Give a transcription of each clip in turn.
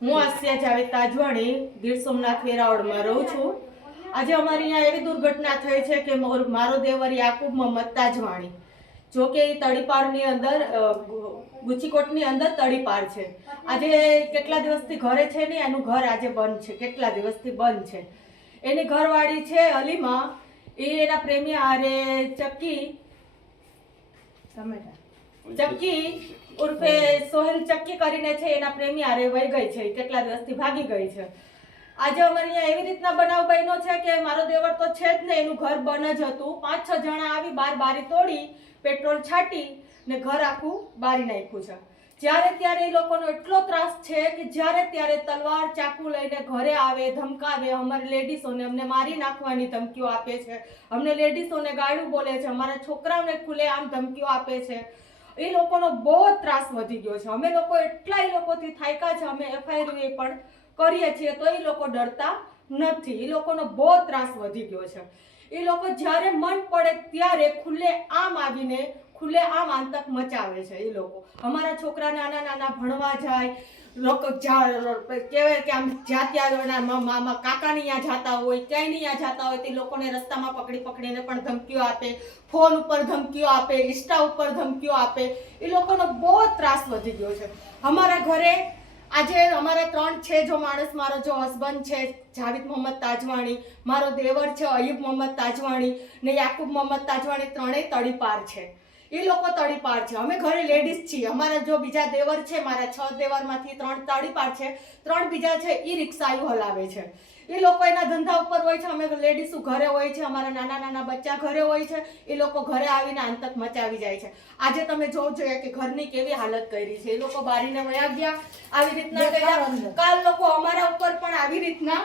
હું આસિયા જાવેદ તાજવાણી ગીર સોમનાથ વેરાવળમાં રહું છું। આજે અમારી અહીંયા એવી દુર્ઘટના થઈ છે કે મારો દેવર યાકુબ મોહમ્મદ તાજવાણી, જો કે એ તડીપારની અંદર ગુચીકોટની અંદર તડીપાર છે। આજે કેટલા દિવસથી ઘરે છે ને, એનું ઘર આજે બંધ છે, કેટલા દિવસથી બંધ છે। એની ઘરવાળી છે અલીમા, એ એના પ્રેમી હારે ચક્કી ઉર્ફે સોહેલ ચક્કી કરીને છે, એના પ્રેમી હારે વહી ગઈ છે, કેટલા દિવસથી ભાગી ગઈ છે। આજે અમારે અહીંયા એવી રીતના બનાવ બન્યો છે કે મારો દેવર તો છે જ ને, એનું ઘર બંધ જ હતું। 5-6 જણા આવી બારી તોડી, પેટ્રોલ છાંટી ને ઘર આખું બારી નાખ્યું છે। જ્યારે ત્યારે એ લોકોનો એટલો ત્રાસ છે કે જ્યારે ત્યારે તલવાર ચાકુ લઈને ઘરે આવે, ધમકાવે, અમારી લેડીઝોને અમને મારી નાખવાની ધમકીઓ આપે છે, અમને લેડીઝોને ગાળું બોલે છે, અમારા છોકરાઓને ખુલ્લેઆમ ધમકીઓ આપે છે। એ લોકોનો બહુ ત્રાસ વધી ગયો છે। અમે લોકો એટલા એ લોકોથી થાક્યા છે, અમે FIR પણ કરીએ છીએ તો એ લોકો ડરતા નથી। એ લોકોનો બહુ ત્રાસ વધી ગયો છે। એ લોકો જ્યારે મન પડે ત્યારે ખુલ્લેઆમ આવીને ખુલ્લેઆમ આતંક મચાવે છે। એ લોકો અમારા છોકરા નાના નાના ભણવા જાય, કહેવાય કે આમ જાત્યા મામા કાકાની ત્યાં જાતા હોય, ક્યાંય ત્યાં જાતા હોય તે લોકોને રસ્તામાં પકડીને પણ ધમકીઓ આપે, ફોન ઉપર ધમકીઓ આપે, ઇન્સ્ટા ઉપર ધમકીઓ આપે। એ લોકોનો બહુ ત્રાસ વધી ગયો છે। અમારા ઘરે આજે અમારા 3 છે જો માણસ, મારો જો હસબન્ડ છે જાવેદ મોહમ્મદ તાજવાણી, મારો દેવર છે અયુબ મોહમ્મદ તાજવાણી ને યાકુબ મોહમ્મદ તાજવાણી, ત્રણેય તડીપાર છે। એ લોકો તડીપાર છે, અમે ઘરે લેડીઝ છીએ। અમારા જો બીજા દેવર છે, મારા 6 દેવરમાંથી 3 તડીપાર છે, 3 બીજા છે એ રિક્ષાઓ હલાવે છે। એ લોકો એના ધંધા ઉપર હોય છે, અમે લેડીઝો ઘરે હોય છે, અમારા નાના નાના બચ્ચા ઘરે હોય છે। એ લોકો ઘરે આવીને આતંક મચાવી જાય છે। આજે તમે જોવું જોઈએ કે ઘરની કેવી હાલત કરી છે। એ લોકો બારીને વયા ગયા, આવી રીતના કર્યા। કાલ લોકો અમારા ઉપર પણ આવી રીતના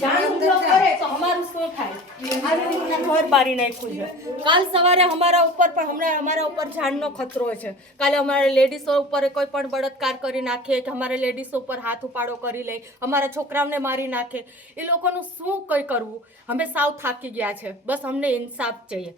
જાણ હુમલો કરે તો અમારું શું થાય? આવી રીતના ઘર બારી નાખ્યું છે। કાલ સવારે અમારા ઉપર પણ હમણાં અમારા ઉપર જાનનો ખતરો છે। કાલે અમારે લેડીઝો ઉપર કોઈ પણ બળાત્કાર કરી નાખે કે અમારે લેડીઝો ઉપર હાથ ઉપાડો કરી લે, અમારા છોકરાઓને મારી નાખે। એ લોકોનું શું કંઈ કરવું? અમે સાવ થાકી ગયા છે। બસ અમને ઇન્સાફ चाहिए।